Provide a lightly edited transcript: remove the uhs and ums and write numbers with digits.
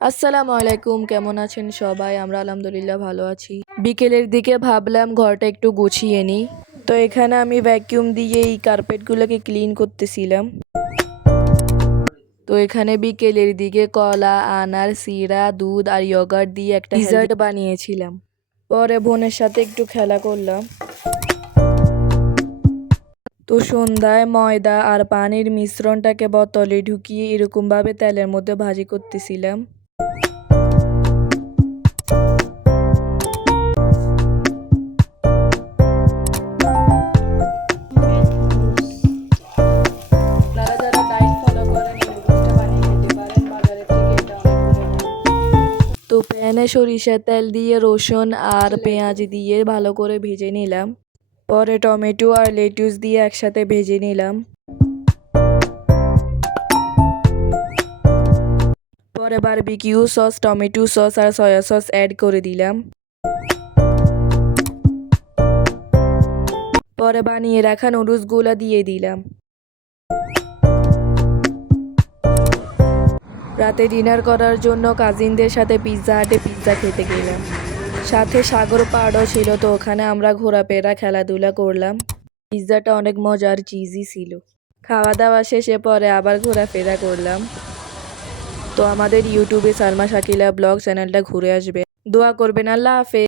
আসসালামু আলাইকুম, কেমন আছেন সবাই? আমরা আলহামদুলিল্লাহ ভালো আছি। বিকেলের দিকে ভাবলাম ঘরটা একটু গুছিয়ে নিই। তো এখানে আমি ভ্যাকিউম দিয়ে এই কার্পেটগুলোকে ক্লিন করতেছিলাম। তো এখানে বিকেলের দিকে কলা, আনার, সিরা, দুধ আর ইয়গার্ট দিয়ে একটা ডেজার্ট বানিয়েছিলাম। পরে বোনের সাথে একটু খেলা করলাম। তো সন্ধ্যায় ময়দা আর পানির মিশ্রণটাকে বোতলে ঢুকিয়ে এরকমভাবে তেলের মধ্যে ভাজি করতেছিলাম। আপনারা যারা ডায়েট ফলো করেন এই নুডলসটা বানিয়ে খেতে পারেন, বাজারের থেকে এটা অনেক গুণে। তো প্যানে সরিষার তেল দিয়ে রসুন আর পেঁয়াজ দিয়ে ভালো করে ভেজে নিলাম। পরে টমেটো আর লেটুস দিয়ে একসাথে ভেজে নিলাম। পরে বারবিকিউ সস, টমেটো সস আর সয়া সস অ্যাড করে দিলাম। পরে বানিয়ে রাখা নুডলসগুলো দিয়ে দিলাম। রাতে ডিনার করার জন্য কাজিনদের সাথে পিৎজা হাটে পিৎজা খেতে গেলাম। সাথে সাগর পাড়ও ছিল, তো ওখানে আমরা ঘোরাফেরা খেলাধুলা করলাম। পিৎজাটা অনেক মজার চিজি ছিল। খাওয়া দাওয়া শেষে পরে আবার ঘোরাফেরা করলাম। তো আমাদের ইউটিউবে সালমা শাকিলা ব্লগ চ্যানেলটা ঘুরে আসবে, দোয়া করবেন। আল্লাহ হাফেজ।